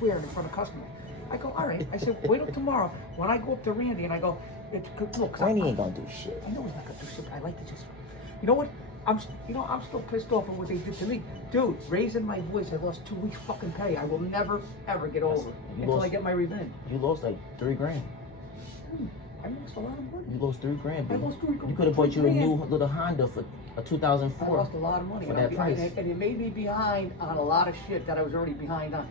swearing in front of customers. I go, all right. I said, wait till tomorrow when I go up to Randy and I go, look, Randy ain't gonna do shit. I know he's not gonna do shit, but I like to just, you know what? I'm still pissed off at what they did to me. Dude, raising my voice, I lost 2 weeks fucking pay. I will never, ever get over until I get my revenge. You lost like $3,000. I lost a lot of money. You lost $3,000, baby. I lost $3,000. You could have bought you a new little Honda for a 2004. I lost a lot of money for that price. and it made me behind on a lot of shit that I was already behind on.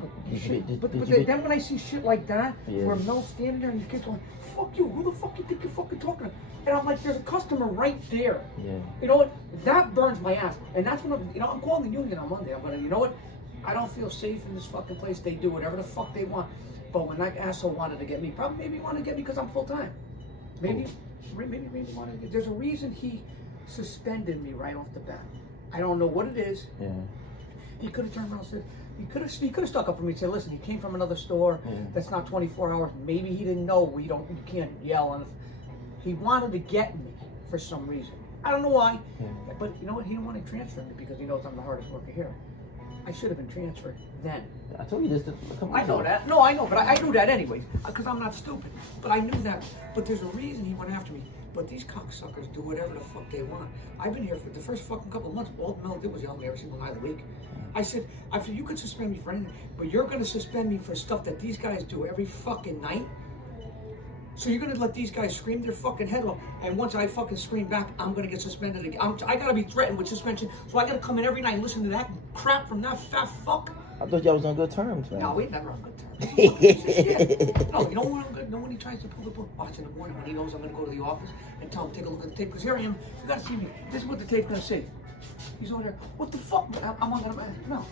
But then when I see shit like that, where Mel's standing there and the kid's going, fuck you, who the fuck you think you're fucking talking to? And I'm like, there's a customer right there. Yeah. You know what? That burns my ass. And that's when I'm calling the union on Monday. I'm gonna, you know what? I don't feel safe in this fucking place. They do whatever the fuck they want. But when that asshole wanted to get me, probably maybe he wanted to get me because I'm full time. Maybe Randy wanted to get. There's a reason he suspended me right off the bat. I don't know what it is. Yeah. He could have turned around and said, he could have stuck up for me and said, listen, he came from another store that's not 24 hours. Maybe he didn't know you can't yell. And he wanted to get me for some reason. I don't know why. Yeah. But you know what? He didn't want to transfer me because he knows I'm the hardest worker here. I should have been transferred then. I told you this. I know that. No, I know, but I knew that anyways because I'm not stupid. But I knew that. But there's a reason he went after me. But these cocksuckers do whatever the fuck they want. I've been here for the first fucking couple of months. All Mel did was yell at me every single night of the week. I said, you could suspend me for anything, but you're going to suspend me for stuff that these guys do every fucking night? So you're going to let these guys scream their fucking head off, and once I fucking scream back, I'm going to get suspended again. I got to be threatened with suspension, so I got to come in every night and listen to that crap from that fat fuck? I thought y'all was on good terms, man. No, we never on good terms. No, you know what I'm good? You know when he tries to pull the book? Watch in the morning when he knows I'm going to go to the office and tell him, take a look at the tape, because here I am, you got to see me. This is what the tape's going to say. He's over there. What the fuck? I'm on gonna. No,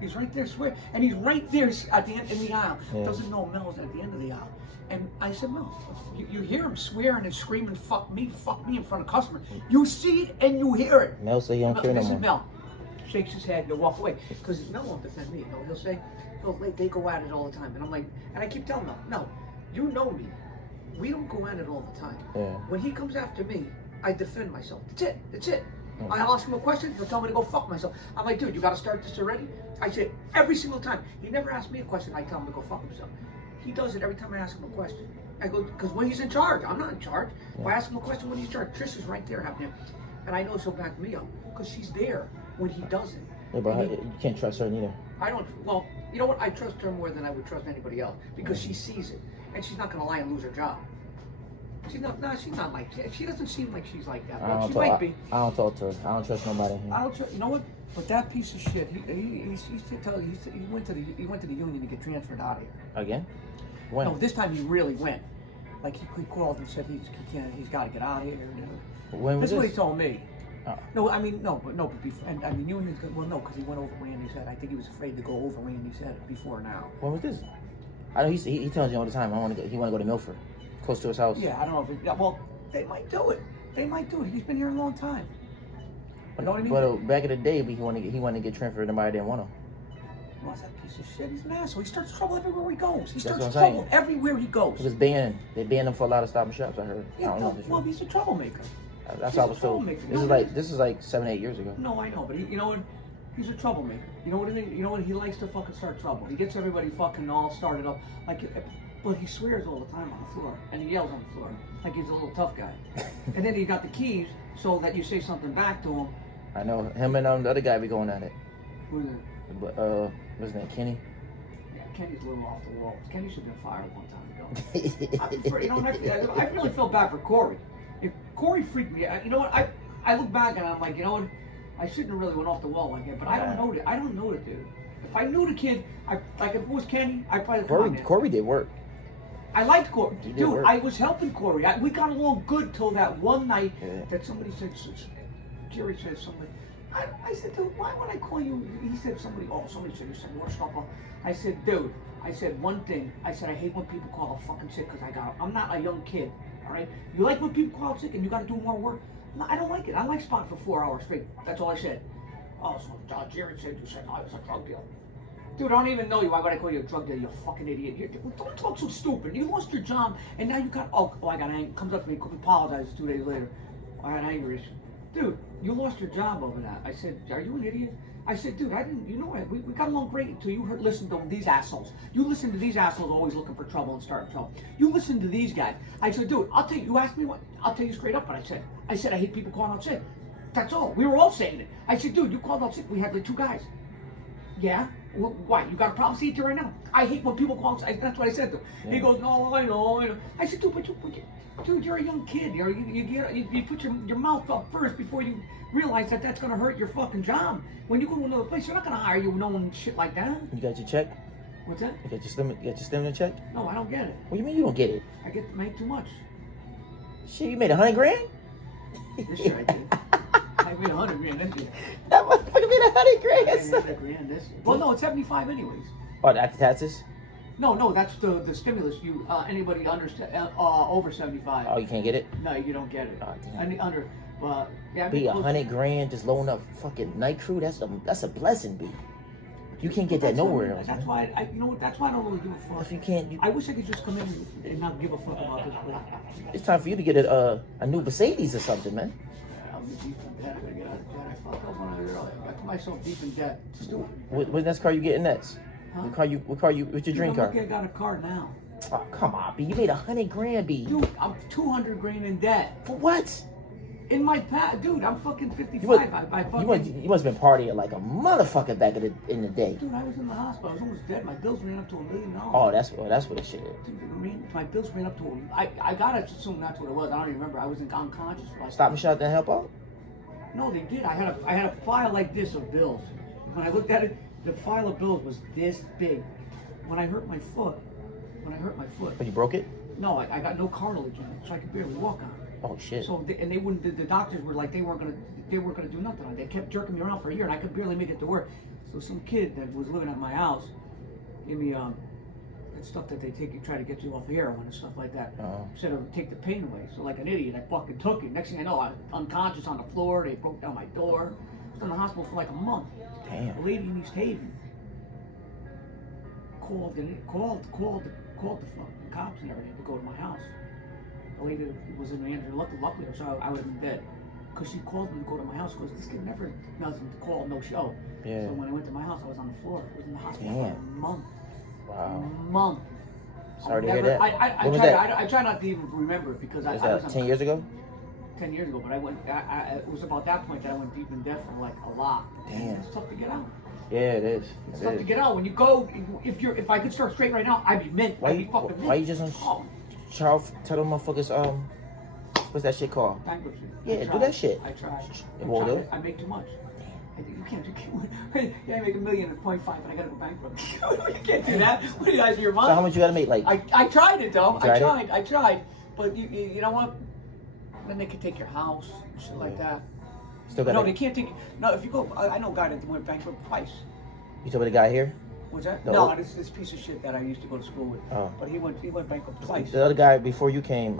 he's right there. Swear, and he's right there at the end in the aisle. Yeah. Doesn't know Mel's at the end of the aisle. And I said, Mel, you hear him swearing and screaming, "Fuck me," in front of customers. You see it and you hear it. Mel say he don't care no more. This is Mel. Shakes his head and walk away because Mel won't defend me. You know, he'll say, they go at it all the time, and I'm like, and I keep telling Mel, no, you know me. We don't go at it all the time. Yeah. When he comes after me, I defend myself. That's it. I'll ask him a question, he'll tell me to go fuck myself. I'm like, dude, you gotta start this already? I say every single time. He never asks me a question, I tell him to go fuck himself. He does it every time I ask him a question. I go, because when he's in charge, I'm not in charge. If I ask him a question when he's in charge, Trish is right there having him. And I know she'll back me up, because she's there when he doesn't. Yeah, but you can't trust her neither. I don't, well, you know what? I trust her more than I would trust anybody else, because she sees it. And she's not gonna lie and lose her job. She's not like that. She doesn't seem like she's like that. Well, she might be. I don't talk to her. I don't trust nobody. I don't trust. You know what? But that piece of shit. He went to the union to get transferred out of here. Again? When? No, this time he really went. Like he called and said he's got to get out of here. When was this? Is what he told me. Oh. But before, and I mean, unions. Well, no, because he went over Randy's head. I think he was afraid to go over Randy's head before now. When was this? I know he tells me all the time. He want to go to Milford. Close to his house. Yeah, I don't know if well, they might do it. He's been here a long time. You know what I mean? But back in the day, he wanted to get transferred. Nobody didn't want him. What's that piece of shit? He's an asshole. He starts trouble everywhere he goes. He starts That's trouble everywhere he goes. He was banned. They banned him for a lot of Stop and Shops. I heard. Yeah, I don't know well, he's a troublemaker. That's how I was told. This is like 7-8 years ago. No, I know, but you know what? He's a troublemaker. You know what I mean? You know what? He likes to fucking start trouble. He gets everybody fucking all started up like. But he swears all the time on the floor, and he yells on the floor, like he's a little tough guy. And then he got the keys, so that you say something back to him. I know, him and the other guy be going at it. Who's that? What's his name, Kenny? Yeah, Kenny's a little off the wall. Kenny should have been fired one time ago. I really feel bad for Corey. If Corey freaked me out, you know what, I look back and I'm like, you know what, I shouldn't have really went off the wall like that, but I don't know the dude. If I knew the kid, if it was Kenny, I probably Corey did work. I liked Corey. Dude, I was helping Corey. We got along good till that one night that somebody said, Jerry said something. I said, dude, why would I call you? He said somebody said you some more stuff. I said, dude, one thing. I said, I hate when people call out fucking sick because I'm not a young kid, all right? You like when people call out sick and you got to do more work? No, I don't like it. I like spot for 4 hours straight. That's all I said. Oh, so Jerry said you said I was a drug dealer. Dude, I don't even know you. Why would I call you a drug dealer? You fucking idiot. Don't talk so stupid. You lost your job, and now you got, I got angry. Comes up to me, apologizes 2 days later. I had anger issue. Dude, you lost your job over that. I said, are you an idiot? I said, dude, I didn't. You know what? We got along great until you listened to these assholes. You listen to these assholes always looking for trouble and starting trouble. You listen to these guys. I said, dude, I'll tell you. You asked me what? I'll tell you straight up what I said. I said I hate people calling out sick. That's all. We were all saying it. I said, dude, you called out sick. We had like 2 guys. Yeah. Well, why? You got a problem? See it right now. I hate when people call. That's what I said to him. Yeah. He goes, no, I know. I said, dude, dude, you're a young kid. You put your mouth up first before you realize that that's gonna hurt your fucking job. When you go to another place, you're not gonna hire you knowing shit like that. You got your check? What's that? You got your stimulus check? No, I don't get it. What do you mean you don't get it? I get to make too much. Shit, you made $100,000? This year I did. I made $100,000 this year. That motherfucker made $100,000. I made $100,000 this year. Well, no, it's 75 anyways. Oh, after taxes? No, that's the stimulus. You anybody under over 75. Oh, you can't get it? No, you don't get it. Oh, damn. Under, but yeah. Be $100,000 just loading up fucking night crew. That's a blessing, B. You can't get that nowhere else. That's why that's why I don't really give a fuck. If you can't, I wish I could just come in and not give a fuck about this place. It's time for you to get a new Mercedes or something, man. I'm deep in debt. I gotta get out of debt. I fucked up when I put myself deep in debt. Stupid. What next car you getting next? Huh? What car you? What's your dream car? I got a car now. Oh, come on, B. You made $100,000, B. Dude, I'm $200,000 in debt. For what? In my past, dude, I'm fucking 55. You must have been partying like a motherfucker back in the day. Dude, I was in the hospital. I was almost dead. My bills ran up to $1 million. Oh, that's what the shit is. Dude, my bills ran up to I gotta assume that's what it was. I don't even remember. I was unconscious for like. Stop and Shop didn't help out? No, they did. I had a file like this of bills. When I looked at it, the file of bills was this big. When I hurt my foot. Oh, you broke it? No, I got no cartilage in it, so I could barely walk on it. Oh shit! So they wouldn't. The doctors were like they weren't gonna do nothing on it. They kept jerking me around for a year, and I could barely make it to work. So some kid that was living at my house gave me that stuff that they try to get you off heroin and stuff like that. Said it would take the pain away. So like an idiot, I fucking took it. Next thing I know, I'm unconscious on the floor. They broke down my door. I was in the hospital for like a month. Damn. A lady in East Haven called the fucking cops and everything to go to my house. The lady was in the manager. Luckily, so I would have been dead. Because she called me to go to my house. Because this kid never doesn't call, no show. Yeah. So when I went to my house, I was on the floor. I was in the hospital for a month. Wow. A month. Sorry to hear that. I try not to even remember it because I was 10 years ago? 10 years ago, but I went. It was about that point that I went deep in debt for like a lot. Damn. It's tough to get out. Yeah, it is. It's tough to get out. When you go, if I could start straight right now, I'd be mint. I'd be fucking mint. Why you just on Charles? Tell them motherfuckers what's that shit called? Bankruptcy. Yeah, do that shit. I tried. It won't do it. I make too much. I think you can't. Yeah, I make $1.5 million, but I gotta go bankrupt. You can't do that. What did I do your mind? So how much you gotta make? Like I tried it though. I tried. But you know what? Then they could take your house and shit like that. Still got No, they can't take. No, if you go, I know a guy that went bankrupt twice. You talking about the guy here? What's that? No, no, this piece of shit that I used to go to school with. Oh. But he went bankrupt twice. The other guy before you came,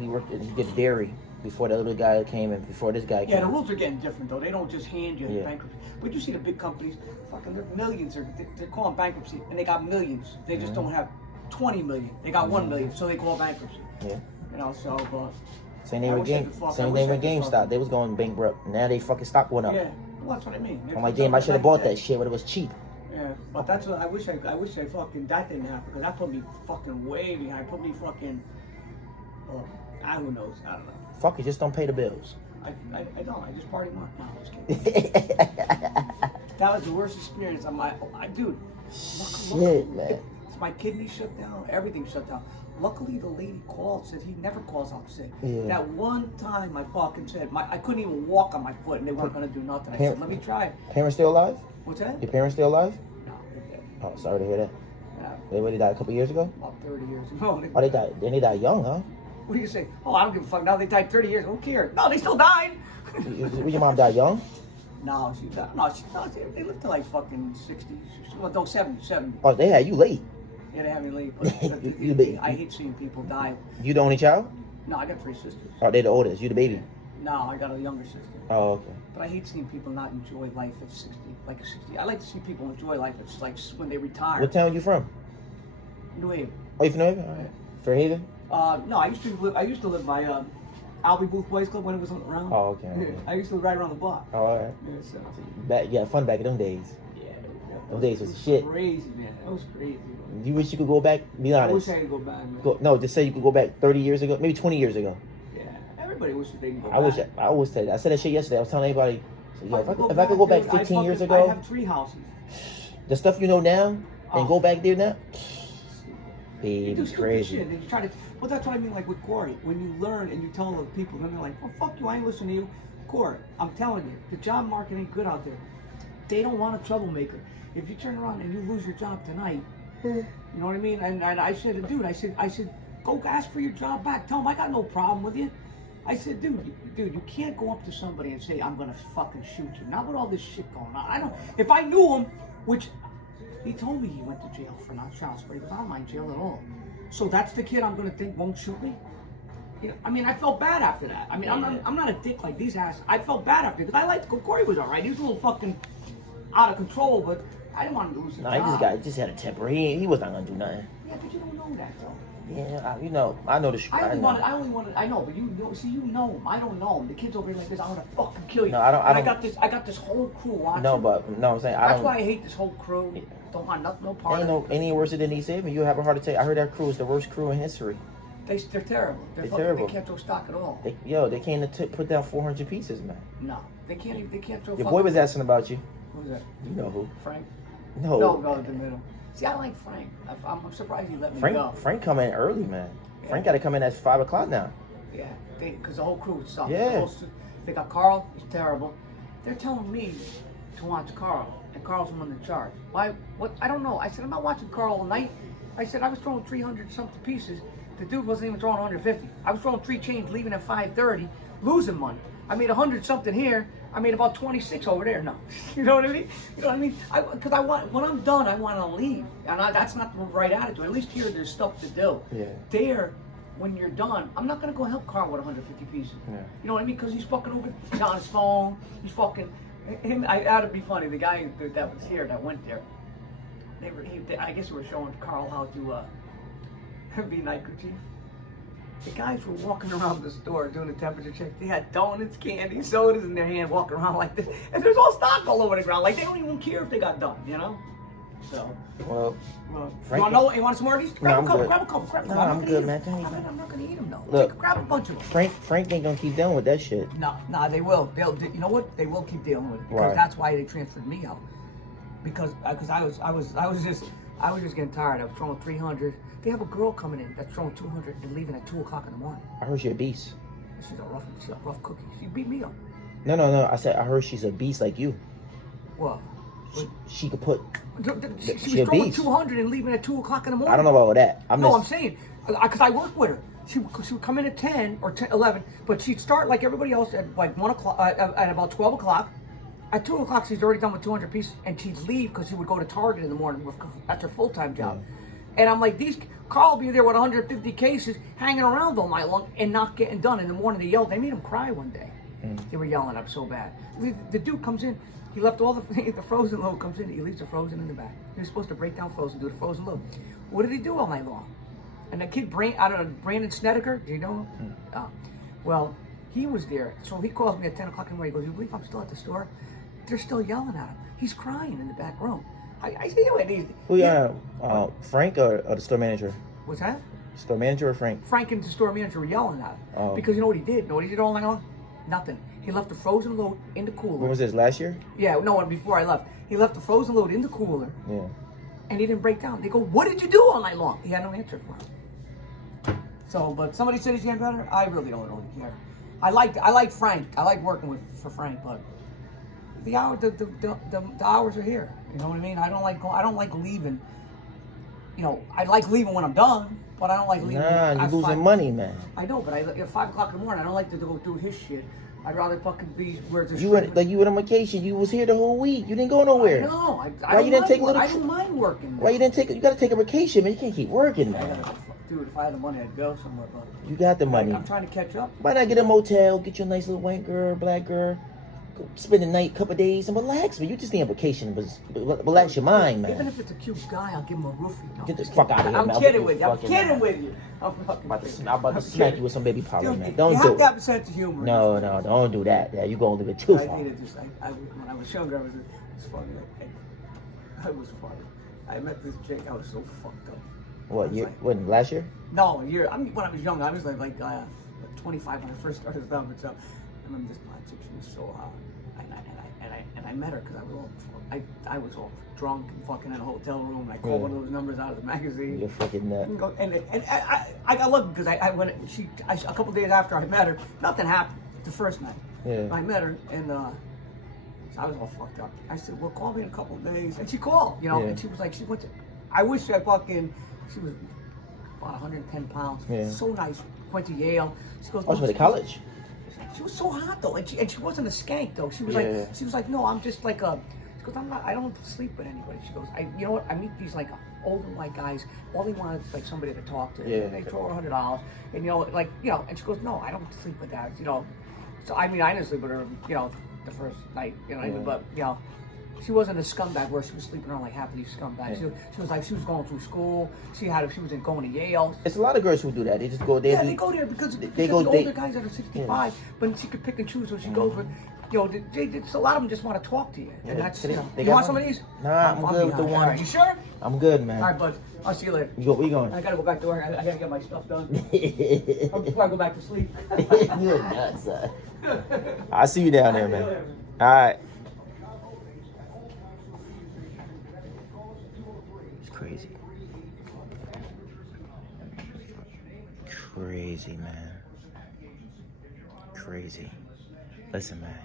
he did dairy before the other guy came and before this guy came. Yeah, the rules are getting different though. They don't just hand you bankruptcy. But you see the big companies, fucking, they're millions. They're calling bankruptcy, and they got millions. They just don't have 20 million. They got 1 million, so they call bankruptcy. Yeah. You know, so but. Same thing with GameStop. They was going bankrupt. Now they fucking stock went up. Yeah, well, that's what I mean. I'm like, damn, I should have bought that shit, but it was cheap. Yeah, but that's what I wish I fucking that didn't happen because that put me fucking way behind. Put me fucking. Who knows? I don't know. Fuck it, just don't pay the bills. I don't. I just party more. No, I'm just kidding. That was the worst experience. Dude. Shit, man. My kidney shut down. Everything shut down. Luckily, the lady called, said he never calls out sick. Yeah. That one time I fucking said, I couldn't even walk on my foot and they weren't going to do nothing. I said, let me try. Parents still alive? What's that? Your parents still alive? No, they're dead. Oh, sorry to hear that. Yeah. They already died a couple years ago? About 30 years ago. Oh, they died. They died young, huh? What do you say? Oh, I don't give a fuck. Now they died 30 years. Who cares? No, they still died. Your mom died young? No, she died. No, they lived to like fucking 60. Well, no, 70. Oh, they had you late. Yeah, they had me late. I hate seeing people die. You the only child? No, I got 3 sisters. Oh, they the oldest. You the baby? No, I got a younger sister. Oh, okay. But I hate seeing people not enjoy life at 60. Like 60. I like to see people enjoy life. It's like when they retire. What town you from? New Haven. Oh, you from New Haven? All right. Fairhaven? No, I used to live by Albee Booth Boys Club when it was around. Oh, okay. Yeah, I used to ride around the block. Oh, all right. Yeah, so. Back, yeah, fun back in them days. Yeah. Them days was shit. Crazy, man. That was crazy. You wish you could go back? Be honest. I wish I could go back, man. No, just say you could go back 30 years ago, maybe 20 years ago. Yeah. Everybody wishes they can go I back. I always said that. I said that shit yesterday. I was telling everybody, so, yo, if I could go go back 15 years ago, I have 3 houses. the stuff you know now, and go back there now, You do baby, stupid crazy. shit. And you try to. Well, that's what I mean. Like with Corey, when you learn and you tell other people, then they're like, "Well, fuck you. I ain't listening to you." Corey, I'm telling you, the job market ain't good out there. They don't want a troublemaker. If you turn around and you lose your job tonight, you know what I mean? And I said, dude, I said, go ask for your job back. Tell them I got no problem with you. I said, dude, you can't go up to somebody and say, I'm gonna fucking shoot you. Not with all this shit going on. I don't. If I knew him, which he told me he went to jail for not child support. He was not in jail at all. So that's the kid I'm gonna think won't shoot me. You know, I mean, I felt bad after that. I mean, I'm not a dick like these ass. I felt bad after because I liked Corey was all right. He was a little fucking out of control, but I didn't want him to lose his job. He just had a temper. He was not gonna do nothing. Yeah, but you don't know that though. Yeah, I know the truth. I know, but you know, see, you know him. I don't know him. The kid's over here like this. I'm gonna fucking kill you. No, I don't. I got this whole crew watching. No, but no, I'm saying that's why I hate this whole crew. Don't want no part of it. Any worse than East Haven. You have a heart attack. I heard that crew is the worst crew in history. They're terrible. They're terrible. They can't throw stock at all. They can't put down 400 pieces, man. No, they can't even. They can't throw. Your boy was asking about you. Who's that? You know who? Frank. No, in the middle. See, I like Frank. I'm surprised he let me go. go. Frank come in early, man. Yeah. Frank got to come in at 5 o'clock now. Yeah, because the whole crew is sucking. Yeah. They got Carl. He's terrible. They're telling me to watch Carl, and Carl's the one in charge. Why? What? I don't know. I said I'm not watching Carl all night. I said I was throwing 300 something pieces. The dude wasn't even throwing 150. I was throwing 3 chains, leaving at 5:30, losing money. I made 100 something here. I made about 26 over there. No, you know what I mean? You know what I mean? Because I want, when I'm done, I want to leave, and that's not the right attitude. At least here, there's stuff to do. Yeah. There, when you're done, I'm not gonna go help Carl with 150 pieces. Yeah. You know what I mean? Because he's fucking over. He's on his phone. He's fucking. That'd be funny. The guy that was here that went there. I guess we were showing Carl how to be night chief. The guys were walking around the store doing a temperature check. They had donuts, candy, sodas in their hand, walking around like this. And there's all stock all over the ground. Like, they don't even care if they got done, you know? So. Well, Frank, you want some more of these? Grab a couple. No, I'm good, man. I'm not going to eat them, though. Look, grab a bunch of them. Frank ain't going to keep dealing with that shit. No, they will. You know what? They will keep dealing with it. Because that's why they transferred me out. Because I was just getting tired. I was throwing 300. They have a girl coming in that's throwing 200 and leaving at 2 o'clock in the morning. I heard she's a beast. She's a rough cookie. She beat me up. No. I said I heard she's a beast like you. What? She could put. She was throwing 200 and leaving at 2 o'clock in the morning. I don't know about that. I'm saying because I work with her. She would come in at 10 or 10, 11, but she'd start like everybody else at like 1 o'clock, at about 12 o'clock. At 2 o'clock, she's already done with 200 pieces, and she'd leave because she would go to Target in the morning. That's her full-time job. Yeah. And I'm like, Carl will be there with 150 cases hanging around all night long and not getting done. In the morning, they yelled. They made him cry one day. They were yelling up so bad. The dude comes in. He left all the frozen load comes in. He leaves the frozen in the back. He was supposed to break down frozen, do the frozen load. What did he do all night long? And the kid, Brandon Snedeker, do you know him? Well, he was there. So he calls me at 10 o'clock in the morning. He goes, you believe I'm still at the store? They're still yelling at him. He's crying in the back room. I say, Frank or the store manager? What's that? Store manager or Frank? Frank and the store manager were yelling at him. Because you know what he did? All night long? Nothing. He left the frozen load in the cooler. When was this, last year? Yeah, no, before I left. He left the frozen load in the cooler. Yeah. And he didn't break down. They go, what did you do all night long? He had no answer for him. So, but somebody said he's getting better. I really don't really care. I like Frank. I like working for Frank, but the hours are here. You know what I mean? I don't like leaving. You know, I like leaving when I'm done, but I don't like leaving. Nah, you're losing money, man. I know, but at 5 o'clock in the morning, I don't like to go through his shit. I'd rather fucking be where there's. You went on vacation. You was here the whole week. You didn't go nowhere. I know. Why you didn't take a little? I don't mind working. Man. Why you didn't take? You got to take a vacation, man. You can't keep working, man. Dude, if I had the money, I'd go somewhere. But you got the money. I'm trying to catch up. Why not get a motel? Get you a nice little white girl, black girl. Go spend the night, couple of days, and relax. But you just need a vacation, but relax your mind, man. Even if it's a cute guy, I'll give him a roofie. No, Get the fuck out of here, I'm man. kidding with you. I'm Fucking kidding with you. I'm about to smack you with some baby powder, man. Don't you do have to have it. a sense of humor. No, don't do that. Yeah, you gonna leave it too I far. think it just, when I was younger, it was funny. It was funny. I met this chick. I was so fucked up. What year? When last year? No, a year. I mean, when I was young, I was like 25 when I first started stuff. So I remember this black chick. She was so hot, and I met her because I was all drunk and fucking in a hotel room. And I called one of those numbers out of the magazine. You're fucking nut. And I got lucky because I went. A couple days after I met her, nothing happened. The first night, I met her and. So I was all fucked up. I said, well, call me in a couple of days. And she called, you know, and she was like, she was about 110 pounds. So nice. Went to Yale. She goes, went to college? She was so hot though. And she wasn't a skank though. She was like, no, I'm just like she goes, I don't sleep with anybody. She goes, you know what, I meet these like older white guys, all they want is like somebody to talk to. And they throw her $100. And and she goes, no, I don't sleep with that, So I mean, I didn't sleep with her, the first night, but she wasn't a scumbag where she was sleeping on like half of these scumbags. She was like, she was going through school. She was going to Yale. It's a lot of girls who do that. They just go there. Yeah, they go there because the older guys that are 65, but she could pick and choose who she goes with. A lot of them just want to talk to you, and that's you want some of these? Nah, I'm good with the one. Right, you sure? I'm good, man. All right, bud. I'll see you later. Where you going? I gotta go back to work. I gotta get my stuff done before I go back to sleep. You're nuts, son. I'll see you down there, man. All right. It's crazy. Crazy, man. Crazy. Listen, man.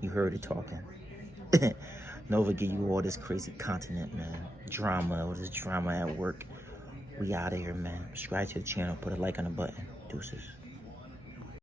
You heard it talking. Nova give you all this crazy content, man. Drama, all this drama at work. We out of here, man. Subscribe to the channel. Put a like on the button. Deuces.